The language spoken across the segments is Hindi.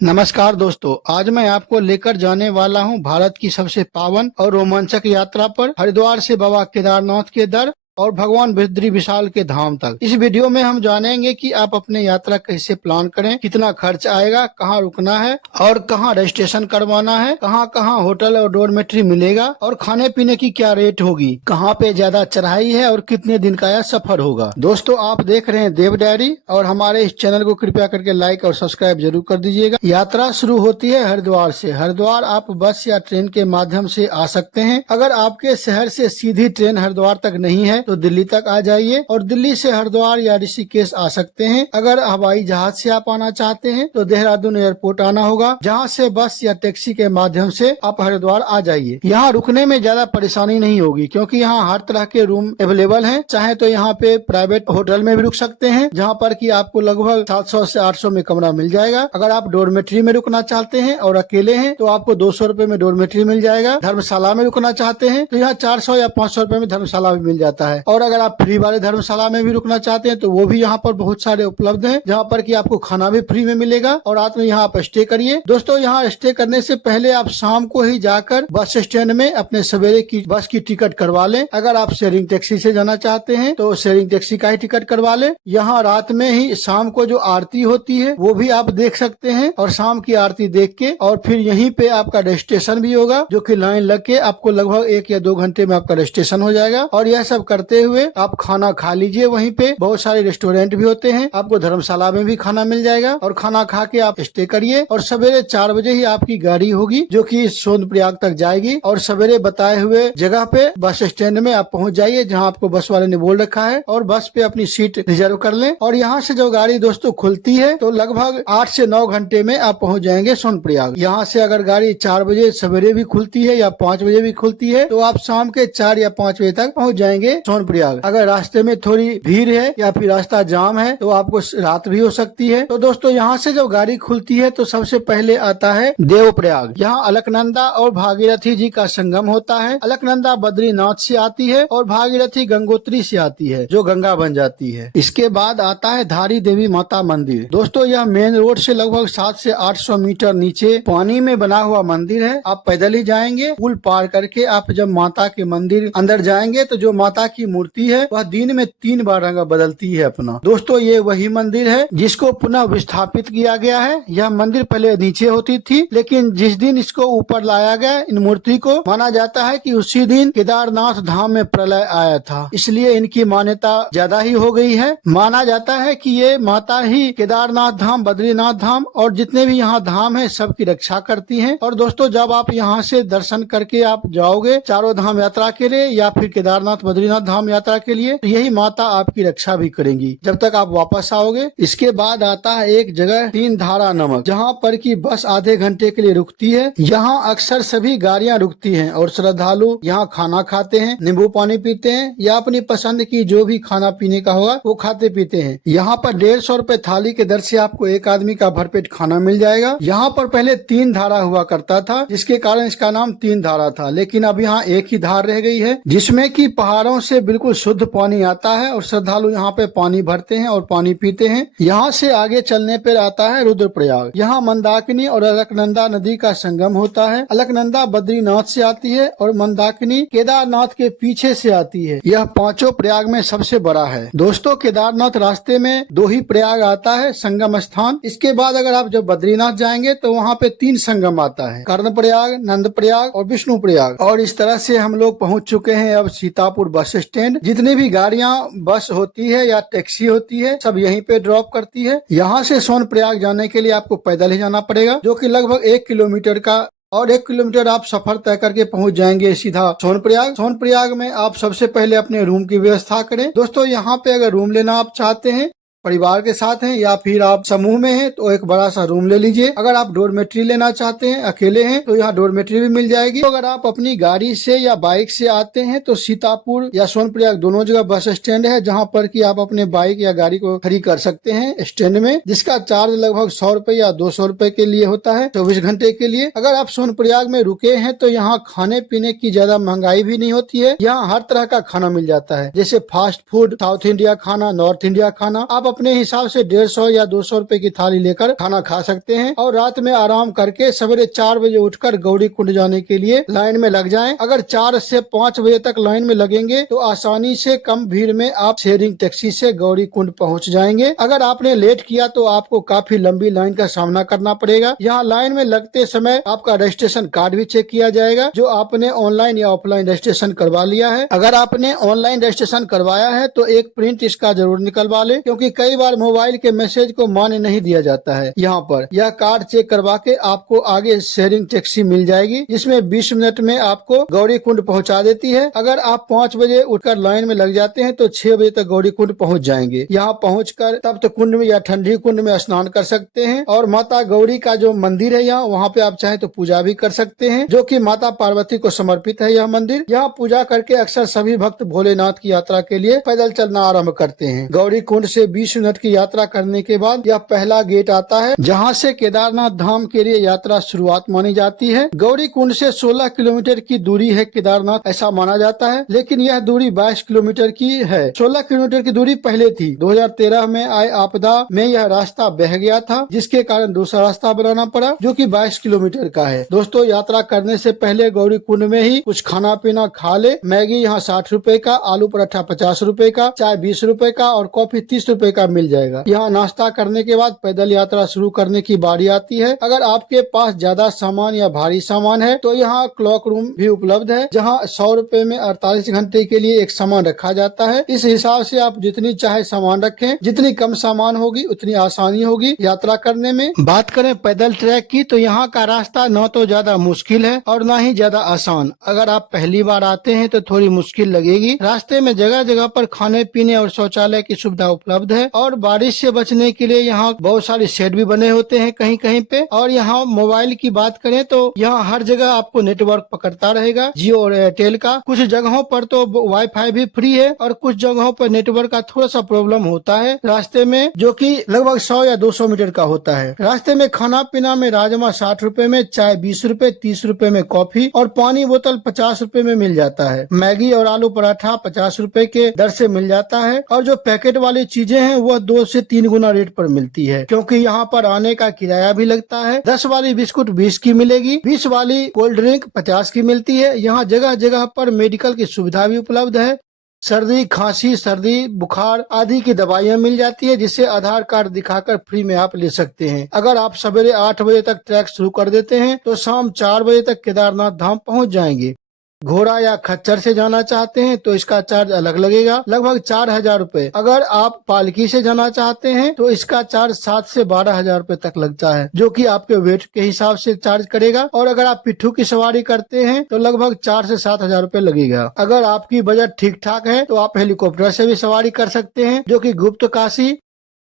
नमस्कार दोस्तों, आज मैं आपको लेकर जाने वाला हूं भारत की सबसे पावन और रोमांचक यात्रा पर, हरिद्वार से बाबा केदारनाथ के दर और भगवान बद्री विशाल के धाम तक। इस वीडियो में हम जानेंगे कि आप अपने यात्रा कैसे प्लान करें, कितना खर्च आएगा, कहाँ रुकना है और कहाँ रजिस्ट्रेशन करवाना है, कहाँ कहाँ होटल और डॉर्मेट्री मिलेगा और खाने पीने की क्या रेट होगी, कहाँ पे ज्यादा चढ़ाई है और कितने दिन का यह सफर होगा। दोस्तों, आप देख रहे हैं देव डायरी और हमारे इस चैनल को कृपया करके लाइक और सब्सक्राइब जरूर कर दीजिएगा। यात्रा शुरू होती है हरिद्वार से। हरिद्वार आप बस या ट्रेन के माध्यम से आ सकते हैं। अगर आपके शहर से सीधी ट्रेन हरिद्वार तक नहीं है तो दिल्ली तक आ जाइए और दिल्ली से हरिद्वार या ऋषिकेश आ सकते हैं। अगर हवाई जहाज से आप आना चाहते हैं तो देहरादून एयरपोर्ट आना होगा, जहां से बस या टैक्सी के माध्यम से आप हरिद्वार आ जाइए। यहाँ रुकने में ज्यादा परेशानी नहीं होगी क्योंकि यहाँ हर तरह के रूम अवेलेबल हैं। चाहे तो यहाँ पे प्राइवेट होटल में भी रुक सकते हैं, जहाँ पर कि आपको लगभग 700 से 800 में कमरा मिल जाएगा। अगर आप डॉर्मेट्री में रुकना चाहते हैं और अकेले हैं तो आपको 200 रुपए में डॉर्मेट्री मिल जाएगा। धर्मशाला में रुकना चाहते हैं तो यहाँ 400 या 500 रुपए में धर्मशाला भी मिल जाता है। और अगर आप फ्री वाले धर्मशाला में भी रुकना चाहते हैं तो वो भी यहाँ पर बहुत सारे उपलब्ध हैं, जहाँ पर कि आपको खाना भी फ्री में मिलेगा और रात में यहाँ आप स्टे करिए। दोस्तों, यहाँ स्टे करने से पहले आप शाम को ही जाकर बस स्टैंड में अपने सवेरे की बस की टिकट करवा लें। अगर आप शेयरिंग टैक्सी से जाना चाहते हैं तो शेयरिंग टैक्सी का ही टिकट करवा लें। यहाँ रात में ही शाम को जो आरती होती है वो भी आप देख सकते हैं और शाम की आरती देख के और फिर यहीं पे आपका रजिस्ट्रेशन भी होगा, जो कि लाइन लग के आपको लगभग 1 या 2 घंटे में आपका रजिस्ट्रेशन हो जाएगा। और यह सब करते हुए आप खाना खा लीजिए। वहीं पे बहुत सारे रेस्टोरेंट भी होते हैं, आपको धर्मशाला में भी खाना मिल जाएगा और खाना खा के आप स्टे करिए। और सवेरे 4 बजे ही आपकी गाड़ी होगी जो कि सोनप्रयाग तक जाएगी और सवेरे बताए हुए जगह पे बस स्टैंड में आप पहुंच जाइए, जहां आपको बस वाले ने बोल रखा है, और बस पे अपनी सीट रिजर्व कर लें। और यहाँ से जो गाड़ी दोस्तों खुलती है तो लगभग 8 से 9 घंटे में आप पहुंच जाएंगे सोनप्रयाग। यहाँ से अगर गाड़ी 4 बजे सवेरे भी खुलती है या 5 बजे भी खुलती है तो आप शाम के 4 या 5 बजे तक पहुंच जाएंगे सोनप्रयाग। अगर रास्ते में थोड़ी भीड़ है या फिर रास्ता जाम है तो आपको रात भी हो सकती है। तो दोस्तों, यहाँ से जब गाड़ी खुलती है तो सबसे पहले आता है देवप्रयाग। यहाँ अलकनंदा और भागीरथी जी का संगम होता है। अलकनंदा बद्रीनाथ से आती है और भागीरथी गंगोत्री से आती है, जो गंगा बन जाती है। इसके बाद आता है धारी देवी माता मंदिर। दोस्तों, यह मेन रोड से लगभग 700 से 800 मीटर नीचे पानी में बना हुआ मंदिर है। आप पैदल ही जाएंगे। पुल पार करके आप जब माता के मंदिर अंदर जाएंगे तो जो माता की मूर्ति है वह दिन में 3 बार रंग बदलती है अपना। दोस्तों, ये वही मंदिर है जिसको पुनः विस्थापित किया गया है। यह मंदिर पहले नीचे होती थी, लेकिन जिस दिन इसको ऊपर लाया गया इन मूर्ति को, माना जाता है कि उसी दिन केदारनाथ धाम में प्रलय आया था, इसलिए इनकी मान्यता ज्यादा ही हो गई है। माना जाता है कि ये माता ही केदारनाथ धाम, बद्रीनाथ धाम और जितने भी यहाँ धाम है सबकी रक्षा करती हैं। और दोस्तों, जब आप यहाँ से दर्शन करके आप जाओगे चारों धाम यात्रा के लिए या फिर केदारनाथ बद्रीनाथ धाम यात्रा के लिए, तो यही माता आपकी रक्षा भी करेंगी जब तक आप वापस आओगे। इसके बाद आता है एक जगह 3 धारा नमक, जहाँ पर की बस आधे घंटे के लिए रुकती है। यहाँ अक्सर सभी गाड़ियाँ रुकती हैं और श्रद्धालु यहाँ खाना खाते हैं, नींबू पानी पीते हैं या अपनी पसंद की जो भी खाना पीने का होगा वो खाते पीते हैं। यहाँ पर 150 रुपए थाली के दर से आपको एक आदमी का भरपेट खाना मिल जाएगा। यहाँ पर पहले 3 धारा हुआ करता था, जिसके कारण इसका नाम 3 धारा था, लेकिन अब यहाँ एक ही धार रह गई है, जिसमें कि पहाड़ों से बिल्कुल शुद्ध पानी आता है और श्रद्धालु यहाँ पे पानी भरते हैं और पानी पीते हैं। यहाँ से आगे चलने पर आता है रुद्रप्रयाग। यहाँ मंदाकिनी और अलकनंदा नदी का संगम होता है। अलकनंदा बद्रीनाथ से आती है और मंदाकिनी केदारनाथ के पीछे से आती है। यह 5 प्रयाग में सबसे बड़ा है। दोस्तों, केदारनाथ रास्ते में 2 ही प्रयाग आता है संगम स्थान। इसके बाद अगर आप जब बद्रीनाथ जाएंगे तो वहाँ पे 3 संगम आता है, कर्ण प्रयाग, नंद प्रयाग और विष्णु प्रयाग। और इस तरह से हम लोग पहुँच चुके हैं अब सीतापुर बस स्टैंड। जितनी भी गाड़ियाँ बस होती है या टैक्सी होती है सब यहीं पे ड्रॉप करती है। यहाँ से सोनप्रयाग जाने के लिए आपको पैदल ही जाना पड़ेगा, जो कि लगभग 1 किलोमीटर का, और 1 किलोमीटर आप सफर तय करके पहुंच जाएंगे सीधा सोनप्रयाग। सोनप्रयाग में आप सबसे पहले अपने रूम की व्यवस्था करें। दोस्तों, यहाँ पे अगर रूम लेना आप चाहते हैं, परिवार के साथ हैं या फिर आप समूह में हैं, तो एक बड़ा सा रूम ले लीजिए। अगर आप डॉर्मेट्री लेना चाहते हैं, अकेले हैं, तो यहाँ डॉर्मेट्री भी मिल जाएगी। तो अगर आप अपनी गाड़ी से या बाइक से आते हैं तो सीतापुर या सोनप्रयाग दोनों जगह बस स्टैंड है, जहाँ पर कि आप अपने बाइक या गाड़ी को खड़ी कर सकते हैं स्टैंड में, जिसका चार्ज लगभग 100 रुपए या 200 रुपए के लिए होता है 24 घंटे के लिए। अगर आप सोनप्रयाग में रुके हैं तो यहाँ खाने पीने की ज्यादा महंगाई भी नहीं होती है। यहाँ हर तरह का खाना मिल जाता है, जैसे फास्ट फूड, साउथ इंडिया खाना, नॉर्थ इंडिया खाना। आप अपने हिसाब से 150 या 200 रुपए की थाली लेकर खाना खा सकते हैं और रात में आराम करके सवेरे 4 बजे उठकर गौरी कुंड जाने के लिए लाइन में लग जाएं। अगर 4 से 5 बजे तक लाइन में लगेंगे तो आसानी से कम भीड़ में आप शेयरिंग टैक्सी से गौरी कुंड पहुंच जाएंगे। अगर आपने लेट किया तो आपको काफी लंबी लाइन का सामना करना पड़ेगा। यहाँ लाइन में लगते समय आपका रजिस्ट्रेशन कार्ड भी चेक किया जाएगा जो आपने ऑनलाइन या ऑफलाइन रजिस्ट्रेशन करवा लिया है। अगर आपने ऑनलाइन रजिस्ट्रेशन करवाया है तो एक प्रिंट इसका जरूर निकलवा ले, क्योंकि कई बार मोबाइल के मैसेज को मान्य नहीं दिया जाता है। यहाँ पर यह कार्ड चेक करवा के आपको आगे शेयरिंग टैक्सी मिल जाएगी जिसमें 20 मिनट में आपको गौरी कुंड पहुँचा देती है। अगर आप 5 बजे उठकर लाइन में लग जाते हैं तो 6 बजे तक गौरी कुंड पहुँच जाएंगे। यहाँ पहुँचकर तप्त कुंड में या ठंडी कुंड में स्नान कर सकते हैं और माता गौरी का जो मंदिर है यहाँ, वहाँ पे आप चाहे तो पूजा भी कर सकते हैं, जो कि माता पार्वती को समर्पित है। यह मंदिर यहाँ पूजा करके अक्सर सभी भक्त भोलेनाथ की यात्रा के लिए पैदल चलना आरंभ करते हैं। गौरी कुंड से 20 मिनट की यात्रा करने के बाद यह पहला गेट आता है जहाँ से केदारनाथ धाम के लिए यात्रा शुरुआत मानी जाती है। गौरी कुंड से 16 किलोमीटर की दूरी है केदारनाथ, ऐसा माना जाता है, लेकिन यह दूरी 22 किलोमीटर की है। 16 किलोमीटर की दूरी पहले थी। 2013 में आए आपदा में यह रास्ता बह गया था, जिसके कारण दूसरा रास्ता बनाना पड़ा जो कि 22 किलोमीटर का है। दोस्तों, यात्रा करने से पहले गौरी कुंड में ही कुछ खाना पीना खा ले। मैगी यहाँ 60 रुपए का, आलू पराठा 50 रुपए का, चाय 20 रुपए का और कॉफी 30 रुपए का मिल जाएगा। यहाँ नाश्ता करने के बाद पैदल यात्रा शुरू करने की बारी आती है। अगर आपके पास ज्यादा सामान या भारी सामान है तो यहाँ क्लॉक रूम भी उपलब्ध है, जहाँ 100 रुपए में 48 घंटे के लिए एक सामान रखा जाता है। इस हिसाब से आप जितनी चाहे सामान रखें, जितनी कम सामान होगी उतनी आसानी होगी यात्रा करने में। बात करें पैदल ट्रैक की तो यहाँ का रास्ता न तो ज्यादा मुश्किल है और न ही ज्यादा आसान। अगर आप पहली बार आते हैं तो थोड़ी मुश्किल लगेगी। रास्ते में जगह जगह पर खाने पीने और शौचालय की सुविधा उपलब्ध है और बारिश से बचने के लिए यहाँ बहुत सारे शेड भी बने होते हैं कहीं कहीं पे। और यहाँ मोबाइल की बात करें तो यहाँ हर जगह आपको नेटवर्क पकड़ता रहेगा, जियो और एयरटेल का। कुछ जगहों पर तो वाईफाई भी फ्री है और कुछ जगहों पर नेटवर्क का थोड़ा सा प्रॉब्लम होता है रास्ते में, जो कि लगभग 100 या 200 मीटर का होता है। रास्ते में खाना पीना में राजमा 60 रुपए में, चाय 20 रुपए, 30 रुपए में कॉफी और पानी बोतल 50 रुपए में मिल जाता है। मैगी और आलू पराठा 50 रुपए के दर से मिल जाता है और जो पैकेट वाली चीजें हैं वह 2 से 3 गुना रेट पर मिलती है, क्योंकि यहाँ पर आने का किराया भी लगता है। 10 वाली बिस्कुट 20 की मिलेगी, 20 वाली कोल्ड ड्रिंक 50 की मिलती है। यहाँ जगह जगह पर मेडिकल की सुविधा भी उपलब्ध है। सर्दी, खांसी, सर्दी, बुखार आदि की दवाइयाँ मिल जाती है, जिसे आधार कार्ड दिखाकर फ्री में आप ले सकते हैं। अगर आप सवेरे 8 बजे तक ट्रैक शुरू कर देते हैं तो शाम 4 बजे तक केदारनाथ धाम पहुंच जाएंगे। घोड़ा या खच्चर से जाना चाहते हैं तो इसका चार्ज अलग लगेगा, लगभग 4000 रुपए। अगर आप पालकी से जाना चाहते हैं तो इसका चार्ज 7 से 12,000 रुपए तक लगता है, जो कि आपके वेट के हिसाब से चार्ज करेगा। और अगर आप पिट्ठू की सवारी करते हैं तो लगभग 4 से 7,000 रुपए लगेगा। अगर आपकी बजट ठीक ठाक है तो आप हेलीकॉप्टर से भी सवारी कर सकते हैं, जो कि गुप्त काशी,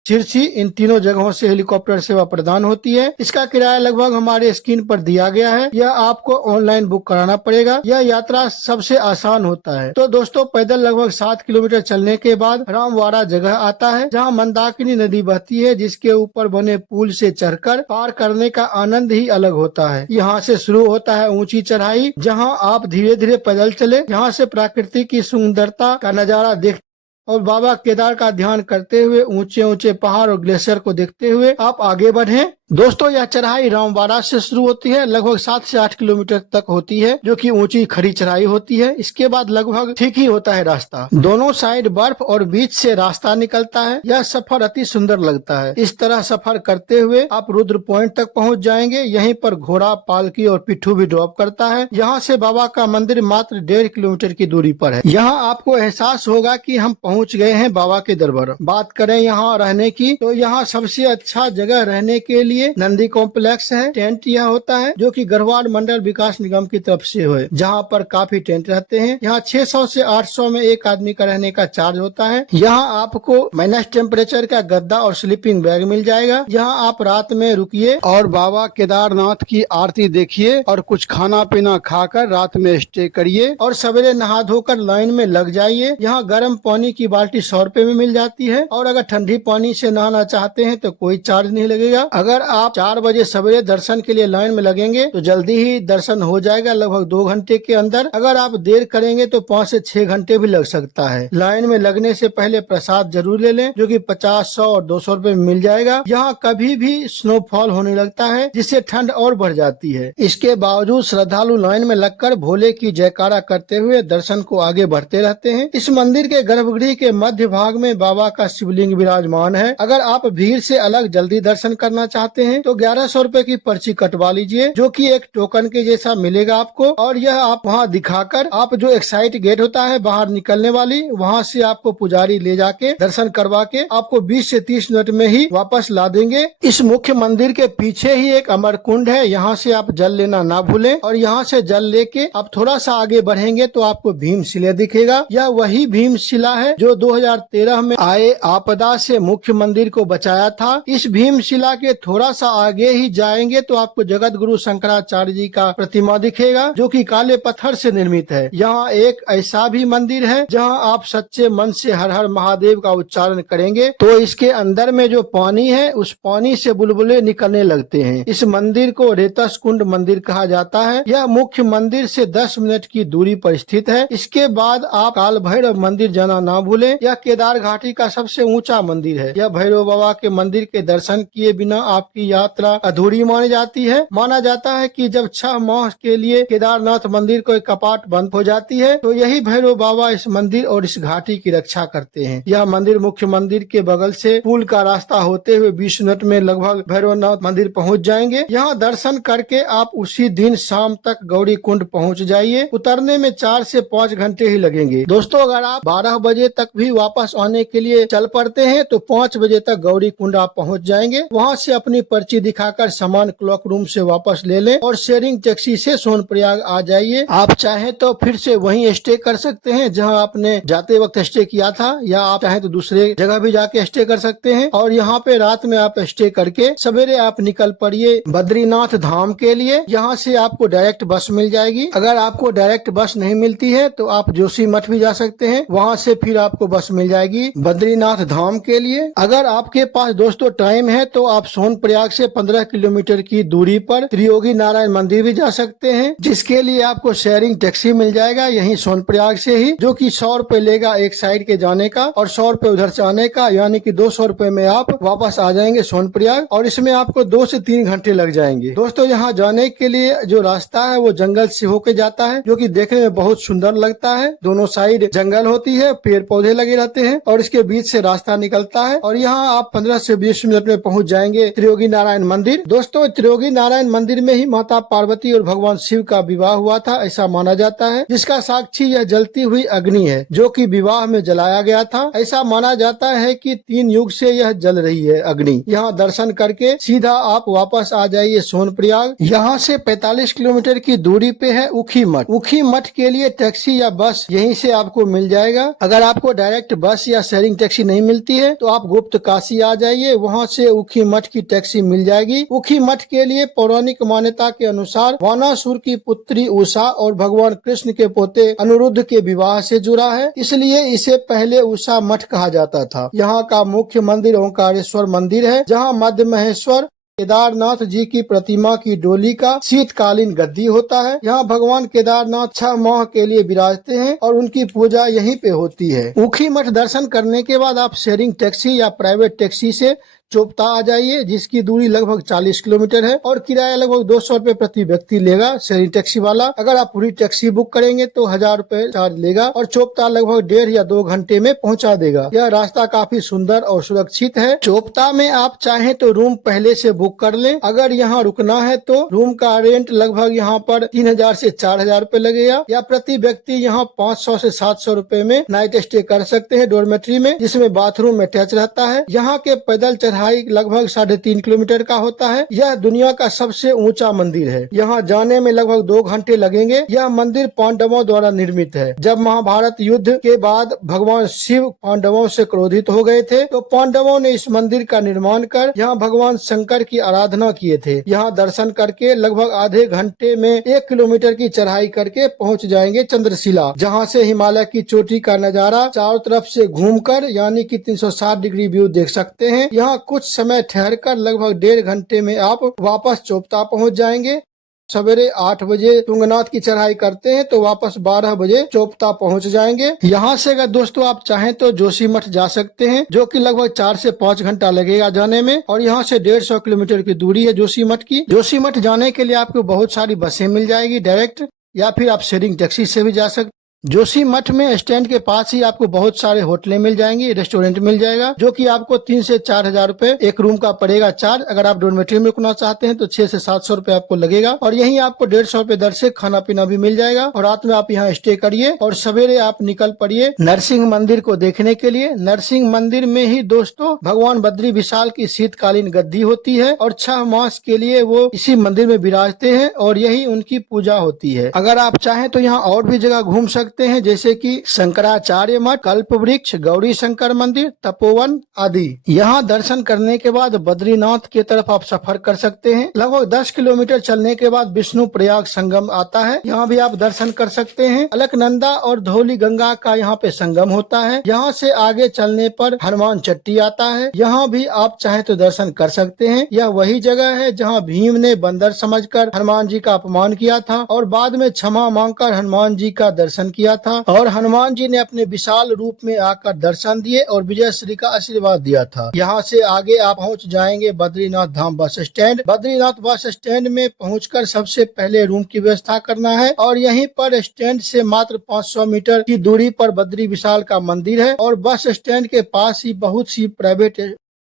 सिरसी, इन तीनों जगहों से हेलीकॉप्टर सेवा प्रदान होती है। इसका किराया लगभग हमारे स्क्रीन पर दिया गया है, यह आपको ऑनलाइन बुक कराना पड़ेगा। यह यात्रा सबसे आसान होता है। तो दोस्तों, पैदल लगभग 7 किलोमीटर चलने के बाद रामवाड़ा जगह आता है, जहां मंदाकिनी नदी बहती है, जिसके ऊपर बने पुल से चढ़कर पार करने का आनंद ही अलग होता है। यहाँ से शुरू होता है ऊंची चढ़ाई, जहाँ आप धीरे धीरे पैदल चले, यहाँ से प्रकृति की सुंदरता का नजारा देख और बाबा केदार का ध्यान करते हुए ऊंचे ऊंचे पहाड़ और ग्लेशियर को देखते हुए आप आगे बढ़ें। दोस्तों, यह चढ़ाई रामवाड़ा से शुरू होती है, लगभग 7 से 8 किलोमीटर तक होती है, जो कि ऊंची खड़ी चढ़ाई होती है। इसके बाद लगभग ठीक ही होता है रास्ता। दोनों साइड बर्फ और बीच से रास्ता निकलता है। यह सफर अति सुंदर लगता है। इस तरह सफर करते हुए आप रुद्र पॉइंट तक पहुंच जाएंगे। यहीं पर घोड़ा, पालकी और पिट्ठू भी ड्रॉप करता है। यहाँ से बाबा का मंदिर मात्र 1.5 किलोमीटर की दूरी पर है। यहाँ आपको एहसास होगा कि हम पहुँच गए हैं बाबा के दरबार। बात करें यहाँ रहने की तो यहाँ सबसे अच्छा जगह रहने के लिए नंदी कॉम्प्लेक्स है। टेंट यह होता है जो कि गढ़वाल मंडल विकास निगम की तरफ से है, जहाँ पर काफी टेंट रहते हैं। यहाँ 600 से 800 में एक आदमी का रहने का चार्ज होता है। यहाँ आपको माइनस टेम्परेचर का गद्दा और स्लीपिंग बैग मिल जाएगा। यहाँ आप रात में रुकिए और बाबा केदारनाथ की आरती देखिए और कुछ खाना पीना खाकर रात में स्टे करिए और सवेरे नहा धोकर लाइन में लग जाइए। यहाँ गर्म पानी की बाल्टी 100 रुपए में मिल जाती है और अगर ठंडी पानी से नहाना चाहते हैं तो कोई चार्ज नहीं लगेगा। अगर आप 4 बजे सवेरे दर्शन के लिए लाइन में लगेंगे तो जल्दी ही दर्शन हो जाएगा, लगभग 2 घंटे के अंदर। अगर आप देर करेंगे तो 5 से 6 घंटे भी लग सकता है। लाइन में लगने से पहले प्रसाद जरूर ले लें, जो कि 50, 100 और 200 रुपए में मिल जाएगा। यहाँ कभी भी स्नोफॉल होने लगता है, जिससे ठंड और बढ़ जाती है। इसके बावजूद श्रद्धालु लाइन में लगकर भोले की जयकारा करते हुए दर्शन को आगे बढ़ते रहते हैं। इस मंदिर के गर्भगृह के मध्य भाग में बाबा का शिवलिंग विराजमान है। अगर आप भीड़ से अलग जल्दी दर्शन करना चाहते हैं तो 1100 रुपए की पर्ची कटवा लीजिए, जो कि एक टोकन के जैसा मिलेगा आपको। और यह आप वहां दिखाकर, आप जो एक्साइट गेट होता है बाहर निकलने वाली, वहां से आपको पुजारी ले जाके दर्शन करवा के आपको 20 से 30 मिनट में ही वापस ला देंगे। इस मुख्य मंदिर के पीछे ही एक अमर कुंड है, यहाँ से आप जल लेना ना भूलें। और यहाँ से जल लेके आप थोड़ा सा आगे बढ़ेंगे तो आपको भीमशिला दिखेगा। यह वही भीमशिला है जो 2013 में आए आपदा से मुख्य मंदिर को बचाया था। इस भीमशिला के थोड़ा सा आगे ही जाएंगे तो आपको जगत गुरु शंकराचार्य जी का प्रतिमा दिखेगा, जो कि काले पत्थर से निर्मित है। यहाँ एक ऐसा भी मंदिर है जहाँ आप सच्चे मन से हर हर महादेव का उच्चारण करेंगे तो इसके अंदर में जो पानी है उस पानी से बुलबुले निकलने लगते हैं। इस मंदिर को रेतस कुंड मंदिर कहा जाता है। यह मुख्य मंदिर से 10 मिनट की दूरी पर स्थित है। इसके बाद आप काल भैरव मंदिर जाना ना भूलें। यह केदार घाटी का सबसे ऊंचा मंदिर है। यह भैरव बाबा के मंदिर के दर्शन किए बिना आपकी यात्रा अधूरी मानी जाती है। माना जाता है कि जब 6 माह के लिए केदारनाथ मंदिर को कपाट बंद हो जाती है तो यही भैरव बाबा इस मंदिर और इस घाटी की रक्षा करते हैं। यह मंदिर मुख्य मंदिर के बगल से पुल का रास्ता होते हुए 20 मिनट में लगभग भैरवनाथ मंदिर पहुंच जाएंगे। यहाँ दर्शन करके आप उसी दिन शाम तक गौरी कुंड पहुंच जाइए। उतरने में 4 से 5 घंटे ही लगेंगे। दोस्तों, अगर आप 12 बजे तक भी वापस आने के लिए चल पड़ते हैं तो 5 बजे तक गौरी कुंड आप पहुंच जाएंगे। वहां से अपनी पर्ची दिखाकर सामान क्लॉक रूम से वापस ले लें और शेयरिंग टैक्सी से सोनप्रयाग आ जाइए। आप चाहें तो फिर से वहीं स्टे कर सकते हैं जहां आपने जाते वक्त स्टे किया था, या आप चाहें तो दूसरे जगह भी जाके स्टे कर सकते हैं। और यहाँ पे रात में आप स्टे करके सवेरे आप निकल पड़िए बद्रीनाथ धाम के लिए। यहाँ से आपको डायरेक्ट बस मिल जाएगी। अगर आपको डायरेक्ट बस नहीं मिलती है तो आप जोशी मठ भी जा सकते हैं, वहाँ से फिर आपको बस मिल जाएगी बद्रीनाथ धाम के लिए। अगर आपके पास दोस्तों टाइम है तो आप सोनप्रयाग से 15 किलोमीटर की दूरी पर त्रियोगी नारायण मंदिर भी जा सकते हैं, जिसके लिए आपको शेयरिंग टैक्सी मिल जाएगा यहीं सोनप्रयाग से ही, जो कि 100 रुपए लेगा एक साइड के जाने का और 100 रुपए उधर से आने का, यानी कि 200 रुपए में आप वापस आ जाएंगे सोनप्रयाग। और इसमें आपको 2 से 3 घंटे लग जाएंगे। दोस्तों, यहाँ जाने के लिए जो रास्ता है वो जंगल से होके जाता है, जो कि देखने में बहुत सुंदर लगता है। दोनों साइड जंगल होती है, पेड़ पौधे लगे रहते हैं और इसके बीच से रास्ता निकलता है। और यहाँ आप 15 से 20 मिनट में पहुँच जाएंगे त्रियोगी नारायण मंदिर। दोस्तों, त्रियोगी नारायण मंदिर में ही माता पार्वती और भगवान शिव का विवाह हुआ था, ऐसा माना जाता है, जिसका साक्षी यह जलती हुई अग्नि है जो कि विवाह में जलाया गया था। ऐसा माना जाता है कि 3 युग से यह जल रही है अग्नि। यहाँ दर्शन करके सीधा आप वापस आ जाइए सोनप्रयाग। यहाँ से 45 किलोमीटर की दूरी पे है उखी मठ। उखी मठ के लिए टैक्सी या बस यहीं से आपको मिल जाएगा। अगर आपको डायरेक्ट बस या शेयरिंग टैक्सी नहीं मिलती है तो आप गुप्त काशी आ जाइए, वहाँ से उखी मठ की टैक्सी मिल जाएगी। उखी मठ के लिए पौराणिक मान्यता के अनुसार वानासुर की पुत्री उषा और भगवान कृष्ण के पोते अनिरुद्ध के विवाह से जुड़ा है, इसलिए इसे पहले उषा मठ कहा जाता था। यहाँ का मुख्य मंदिर ओंकारेश्वर मंदिर है, जहाँ मध्य महेश्वर केदारनाथ जी की प्रतिमा की डोली का शीतकालीन गद्दी होता है। यहाँ भगवान केदारनाथ 6 माह के लिए विराजते हैं और उनकी पूजा यहीं पे होती है। उखी मठ दर्शन करने के बाद आप शेयरिंग टैक्सी या प्राइवेट टैक्सी से चोपता आ जाइए, जिसकी दूरी लगभग 40 किलोमीटर है और किराया लगभग 200 रुपए प्रति व्यक्ति लेगा शेयरिंग टैक्सी वाला। अगर आप पूरी टैक्सी बुक करेंगे तो 1000 रुपए चार्ज लेगा और चोपता लगभग 1.5 या 2 घंटे में पहुंचा देगा। यह रास्ता काफी सुंदर और सुरक्षित है। चोपता में आप चाहें तो रूम पहले से बुक कर लें। अगर यहाँ रुकना है तो रूम का रेंट लगभग यहाँ पर 3000 से 4000 रुपए लगेगा, या प्रति व्यक्ति यहाँ 500 से 700 रुपए में नाइट स्टे कर सकते हैं डोरमेट्री में, जिसमें बाथरूम अटैच रहता है। यहाँ के पैदल लगभग 3.5 किलोमीटर का होता है। यह दुनिया का सबसे ऊंचा मंदिर है। यहाँ जाने में लगभग 2 घंटे लगेंगे। यह मंदिर पांडवों द्वारा निर्मित है। जब महाभारत युद्ध के बाद भगवान शिव पांडवों से क्रोधित हो गए थे तो पांडवों ने इस मंदिर का निर्माण कर यहाँ भगवान शंकर की आराधना किए थे। यहाँ दर्शन करके लगभग आधे घंटे में 1 किलोमीटर की चढ़ाई करके पहुँच जाएंगे चंद्रशिला, जहाँ से हिमालय की चोटी का नजारा चारों तरफ से घूमकर यानी कि 360 डिग्री व्यू देख सकते हैं। यहाँ कुछ समय ठहरकर लगभग 1.5 घंटे में आप वापस चोपता पहुंच जाएंगे। सवेरे 8 बजे तुंगनाथ की चढ़ाई करते हैं तो वापस 12 बजे चोपता पहुंच जाएंगे। यहाँ से अगर दोस्तों आप चाहें तो जोशीमठ जा सकते हैं, जो कि लगभग 4 से 5 घंटा लगेगा जाने में, और यहाँ से 150 किलोमीटर की दूरी है जोशीमठ की। जोशीमठ जाने के लिए आपको बहुत सारी बसें मिल जाएगी डायरेक्ट, या फिर आप शेयरिंग टैक्सी से भी जा सकते। जोशीमठ में स्टैंड के पास ही आपको बहुत सारे होटलें मिल जाएंगी, रेस्टोरेंट मिल जाएगा, जो कि आपको 3 से 4 हजार रूपए एक रूम का पड़ेगा चार्ज। अगर आप डॉर्मेट्री में रुकना चाहते हैं तो 6 से 700 रूपये आपको लगेगा, और यहीं आपको 150 रूपये दर से खाना पीना भी मिल जाएगा। और रात में आप यहाँ स्टे करिए और सवेरे आप निकल पड़िए नरसिंह मंदिर को देखने के लिए। नरसिंह मंदिर में ही दोस्तों भगवान बद्री विशाल की शीतकालीन गद्दी होती है, और 6 मास के लिए वो इसी मंदिर में विराजते हैं और यही उनकी पूजा होती है। अगर आप चाहें तो यहाँ और भी जगह घूम सकते हैं, जैसे कि शंकराचार्य मठ, कल्प वृक्ष, गौरी शंकर मंदिर, तपोवन आदि। यहाँ दर्शन करने के बाद बद्रीनाथ की तरफ आप सफर कर सकते हैं। लगभग 10 किलोमीटर चलने के बाद विष्णु प्रयाग संगम आता है, यहाँ भी आप दर्शन कर सकते हैं। अलकनंदा और धौली गंगा का यहाँ पे संगम होता है। यहाँ से आगे चलने पर हनुमान चट्टी आता है, यहाँ भी आप चाहे तो दर्शन कर सकते हैं। यह वही जगह है जहाँ भीम ने बंदर समझकर हनुमान जी का अपमान किया था और बाद में क्षमा मांगकर हनुमान जी का दर्शन किया था, और हनुमान जी ने अपने विशाल रूप में आकर दर्शन दिए और विजय श्री का आशीर्वाद दिया था। यहाँ से आगे आप पहुँच जाएंगे बद्रीनाथ धाम bus stand. Badrinath bus stand में पहुंचकर सबसे पहले रूम की व्यवस्था करना है, और यहीं पर स्टैंड से मात्र 500 मीटर की दूरी पर बद्री विशाल का मंदिर है, और बस स्टैंड के पास ही बहुत सी प्राइवेट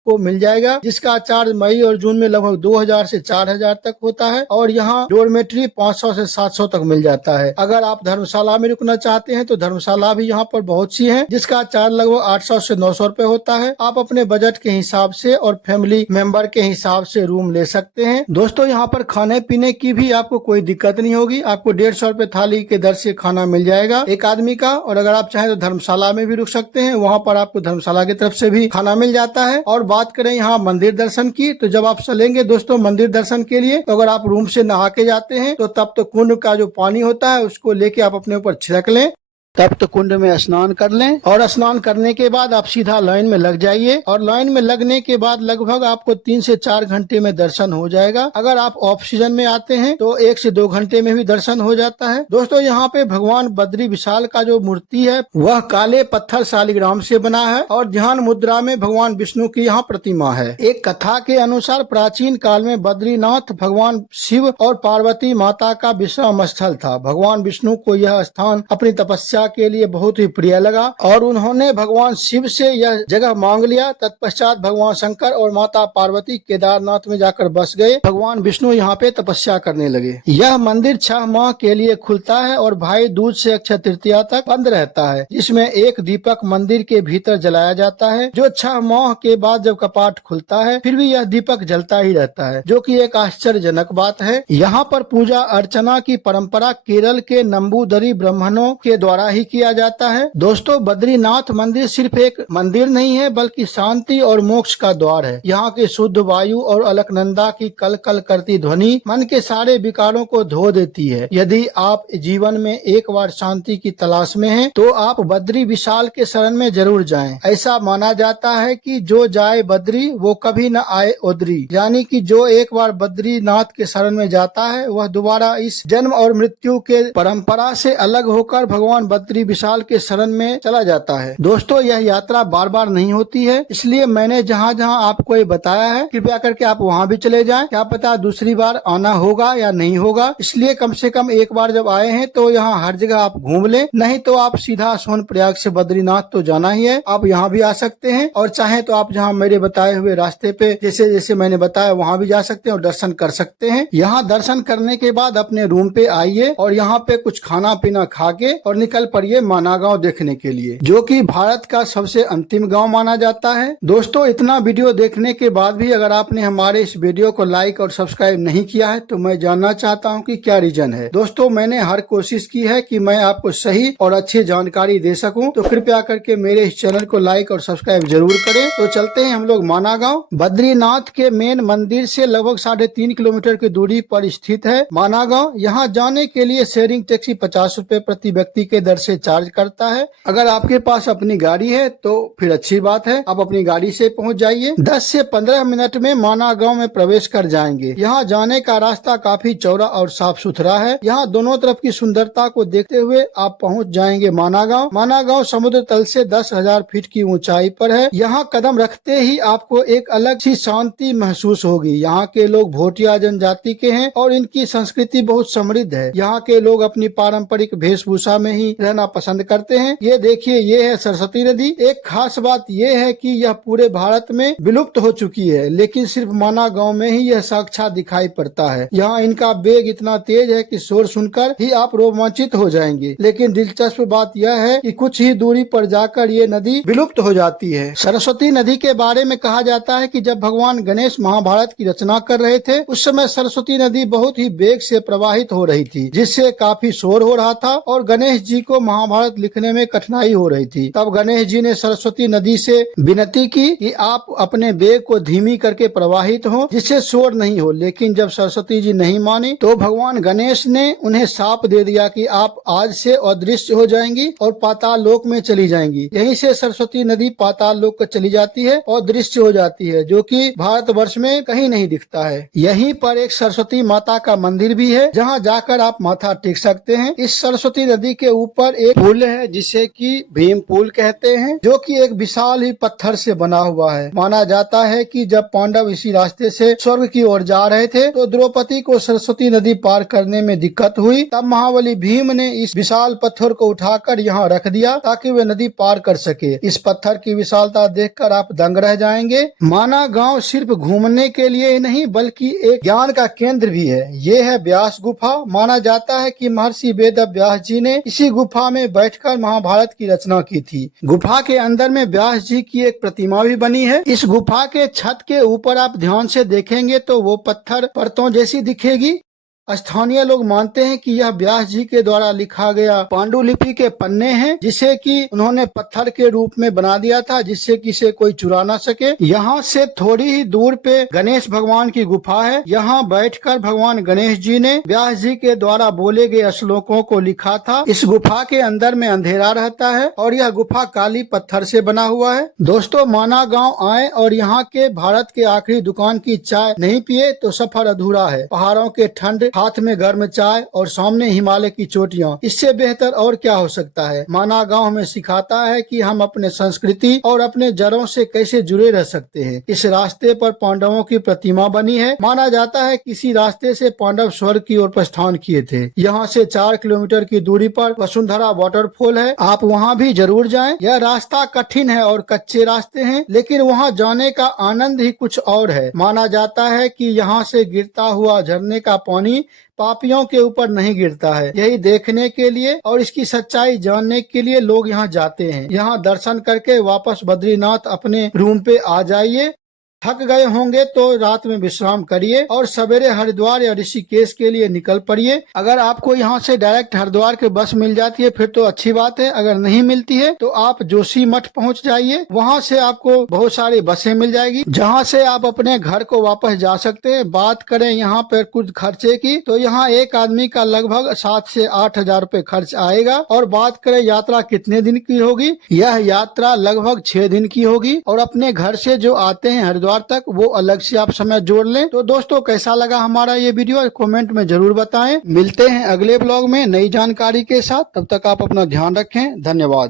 को मिल जाएगा, जिसका चार्ज मई और जून में लगभग 2000 से 4000 तक होता है, और यहाँ डोरमेट्री 500 से 700 तक मिल जाता है। अगर आप धर्मशाला में रुकना चाहते हैं तो धर्मशाला भी यहाँ पर बहुत सी है, जिसका चार्ज लगभग 800 से 900 रूपये होता है। आप अपने बजट के हिसाब से और फैमिली मेंबर के हिसाब से रूम ले सकते हैं। दोस्तों यहाँ पर खाने पीने की भी आपको कोई दिक्कत नहीं होगी, आपको 150 रूपये थाली के दर से खाना मिल जाएगा एक आदमी का। और अगर आप चाहें तो धर्मशाला में भी रुक सकते हैं, वहाँ पर आपको धर्मशाला की तरफ से भी खाना मिल जाता है। और बात करें यहाँ मंदिर दर्शन की, तो जब आप चलेंगे दोस्तों मंदिर दर्शन के लिए, तो अगर आप रूम से नहा के जाते हैं तो तब तो कुंड का जो पानी होता है उसको लेके आप अपने ऊपर छिड़क लें, तब तो कुंड में स्नान कर लें, और स्नान करने के बाद आप सीधा लाइन में लग जाइए, और लाइन में लगने के बाद लगभग आपको 3 से 4 घंटे में दर्शन हो जाएगा। अगर आप ऑफ सीजन में आते हैं तो 1 से 2 घंटे में भी दर्शन हो जाता है। दोस्तों यहाँ पे भगवान बद्री विशाल का जो मूर्ति है वह काले पत्थर शालिग्राम से बना है, और ध्यान मुद्रा में भगवान विष्णु की यहाँ प्रतिमा है। एक कथा के अनुसार प्राचीन काल में बद्रीनाथ भगवान शिव और पार्वती माता का विश्राम स्थल था। भगवान विष्णु को यह स्थान अपनी तपस्या के लिए बहुत ही प्रिय लगा, और उन्होंने भगवान शिव से यह जगह मांग लिया। तत्पश्चात भगवान शंकर और माता पार्वती केदारनाथ में जाकर बस गए। भगवान विष्णु यहाँ पे तपस्या करने लगे। यह मंदिर 6 माह के लिए खुलता है और भाई दूज से अक्षय तृतीया तक बंद रहता है, जिसमें एक दीपक मंदिर के भीतर जलाया जाता है, जो 6 माह के बाद जब कपाट खुलता है फिर भी यह दीपक जलता ही रहता है, जो कि एक आश्चर्यजनक बात है। यहाँ पर पूजा अर्चना की परंपरा केरल के नंबूदरी ब्राह्मणों के द्वारा ही किया जाता है। दोस्तों बद्रीनाथ मंदिर सिर्फ एक मंदिर नहीं है, बल्कि शांति और मोक्ष का द्वार है। यहाँ की शुद्ध वायु और अलकनंदा की कल कल करती ध्वनि मन के सारे विकारों को धो देती है। यदि आप जीवन में एक बार शांति की तलाश में हैं, तो आप बद्री विशाल के शरण में जरूर जाएं। ऐसा माना जाता है कि जो जाए बद्री वो कभी न आए उद्री, यानी कि जो एक बार बद्रीनाथ के शरण में जाता है वह दोबारा इस जन्म और मृत्यु के परंपरा से अलग होकर भगवान बद्री विशाल के शरण में चला जाता है। दोस्तों यह यात्रा बार बार नहीं होती है, इसलिए मैंने जहाँ जहाँ आपको ये बताया है कृपया करके आप वहाँ भी चले जाएं। क्या पता दूसरी बार आना होगा या नहीं होगा, इसलिए कम से कम एक बार जब आए हैं तो यहाँ हर जगह आप घूम लें। नहीं तो आप सीधा सोनप्रयाग से बद्रीनाथ तो जाना ही है, आप यहाँ भी आ सकते हैं, और चाहे तो आप जहाँ मेरे बताए हुए रास्ते पे जैसे जैसे मैंने बताया वहाँ भी जा सकते हैं और दर्शन कर सकते हैं। यहाँ दर्शन करने के बाद अपने रूम पे आइए और यहाँ पे कुछ खाना पीना खा के और निकल पड़िए माना गांव देखने के लिए, जो कि भारत का सबसे अंतिम गांव माना जाता है। दोस्तों इतना वीडियो देखने के बाद भी अगर आपने हमारे इस वीडियो को लाइक और सब्सक्राइब नहीं किया है तो मैं जानना चाहता हूं कि क्या रीजन है। दोस्तों मैंने हर कोशिश की है कि मैं आपको सही और अच्छी जानकारी दे सकूं, तो कृपया करके मेरे इस चैनल को लाइक और सब्सक्राइब जरूर करें। तो चलते हैं हम लोग माना गाँव। बद्रीनाथ के मेन मंदिर से लगभग 3.5 किलोमीटर की दूरी पर स्थित है माना गाँव। यहाँ जाने के लिए शेयरिंग टैक्सी 50 रुपए प्रति व्यक्ति के दर से चार्ज करता है। अगर आपके पास अपनी गाड़ी है तो फिर अच्छी बात है, आप अपनी गाड़ी से पहुंच जाइए। 10 से 15 मिनट में माना गांव में प्रवेश कर जाएंगे। यहाँ जाने का रास्ता काफी चौड़ा और साफ सुथरा है। यहाँ दोनों तरफ की सुंदरता को देखते हुए आप पहुंच जाएंगे माना गांव। माना गांव समुद्र तल से 10,000 फीट की ऊंचाई पर है। यहाँ कदम रखते ही आपको एक अलग सी शांति महसूस होगी। यहाँ के लोग भोटिया जनजाति के हैं और इनकी संस्कृति बहुत समृद्ध है। यहाँ के लोग अपनी पारंपरिक वेशभूषा में ही रहना पसंद करते हैं। ये देखिए, ये है सरस्वती नदी। एक खास बात ये है कि यह पूरे भारत में विलुप्त हो चुकी है, लेकिन सिर्फ माना गांव में ही यह साक्षात दिखाई पड़ता है। यहाँ इनका वेग इतना तेज है कि शोर सुनकर ही आप रोमांचित हो जाएंगे। लेकिन दिलचस्प बात यह है कि कुछ ही दूरी पर जाकर ये नदी विलुप्त हो जाती है। सरस्वती नदी के बारे में कहा जाता है कि जब भगवान गणेश महाभारत की रचना कर रहे थे, उस समय सरस्वती नदी बहुत ही वेग से प्रवाहित हो रही थी, जिससे काफी शोर हो रहा था और गणेश जी को महाभारत लिखने में कठिनाई हो रही थी। तब गणेश जी ने सरस्वती नदी से विनती की कि आप अपने वेग को धीमी करके प्रवाहित हो, जिससे शोर नहीं हो। लेकिन जब सरस्वती जी नहीं मानी तो भगवान गणेश ने उन्हें शाप दे दिया कि आप आज से अदृश्य हो जाएंगी और पाताल लोक में चली जाएंगी। यहीं से सरस्वती नदी पाताल लोक को चली जाती है और दृश्य हो जाती है, जो कि भारतवर्ष में कहीं नहीं दिखता है। यहीं पर एक सरस्वती माता का मंदिर भी है, जहाँ जाकर आप माथा टेक सकते हैं। इस सरस्वती नदी के ऊपर एक पुल है जिसे कि भीम पुल कहते हैं, जो कि एक विशाल ही पत्थर से बना हुआ है। माना जाता है कि जब पांडव इसी रास्ते से स्वर्ग की ओर जा रहे थे तो द्रौपदी को सरस्वती नदी पार करने में दिक्कत हुई। तब महाबली भीम ने इस विशाल पत्थर को उठाकर यहाँ रख दिया ताकि वे नदी पार कर सके। इस पत्थर की विशालता देखकर आप दंग रह जाएंगे। माना गांव सिर्फ घूमने के लिए ही नहीं बल्कि एक ज्ञान का केंद्र भी है। ये है व्यास गुफा। माना जाता है कि महर्षि वेद व्यास जी ने इसी गुफा में बैठकर महाभारत की रचना की थी। गुफा के अंदर में व्यास जी की एक प्रतिमा भी बनी है। इस गुफा के छत के ऊपर आप ध्यान से देखेंगे तो वो पत्थर परतों जैसी दिखेगी। स्थानीय लोग मानते हैं कि यह व्यास जी के द्वारा लिखा गया पांडुलिपि के पन्ने हैं, जिसे कि उन्होंने पत्थर के रूप में बना दिया था, जिससे किसे कोई चुरा ना सके। यहाँ से थोड़ी ही दूर पे गणेश भगवान की गुफा है। यहाँ बैठकर भगवान गणेश जी ने व्यास जी के द्वारा बोले गए श्लोकों को लिखा था। इस गुफा के अंदर में अंधेरा रहता है और यह गुफा काली पत्थर से बना हुआ है। दोस्तों, माना गाँव आए और यहाँ के भारत के आखिरी दुकान की चाय नहीं पिए तो सफर अधूरा है। पहाड़ों के ठंड, हाथ में गर्म चाय और सामने हिमालय की चोटियां, इससे बेहतर और क्या हो सकता है। माना गांव हमें सिखाता है कि हम अपने संस्कृति और अपने जड़ों से कैसे जुड़े रह सकते हैं। इस रास्ते पर पांडवों की प्रतिमा बनी है। माना जाता है कि इसी रास्ते से पांडव स्वर्ग की ओर प्रस्थान किए थे। यहाँ से 4 किलोमीटर की दूरी पर वसुंधरा वाटरफॉल है, आप वहाँ भी जरूर जाएं। यह रास्ता कठिन है और कच्चे रास्ते हैं, लेकिन वहाँ जाने का आनंद ही कुछ और है। माना जाता है कि यहाँ से गिरता हुआ झरने का पानी पापियों के ऊपर नहीं गिरता है। यही देखने के लिए और इसकी सच्चाई जानने के लिए लोग यहाँ जाते हैं। यहाँ दर्शन करके वापस बद्रीनाथ अपने रूम पे आ जाइए। थक गए होंगे तो रात में विश्राम करिए और सवेरे हरिद्वार या ऋषिकेश के लिए निकल पड़िए। अगर आपको यहाँ से डायरेक्ट हरिद्वार की बस मिल जाती है फिर तो अच्छी बात है। अगर नहीं मिलती है तो आप जोशी मठ पहुँच जाइए। वहाँ से आपको बहुत सारी बसें मिल जाएगी, जहाँ से आप अपने घर को वापस जा सकते हैं। बात करें यहाँ पर कुछ खर्चे की तो यहाँ एक आदमी का लगभग 7 से 8 हजार रूपए खर्च आएगा। और बात करें यात्रा कितने दिन की होगी, यह यात्रा लगभग 6 दिन की होगी। और अपने घर से जो आते हैं हरिद्वार तक वो अलग से आप समय जोड़ लें। तो दोस्तों, कैसा लगा हमारा ये वीडियो कमेंट में जरूर बताएं। मिलते हैं अगले ब्लॉग में नई जानकारी के साथ। तब तक आप अपना ध्यान रखें। धन्यवाद।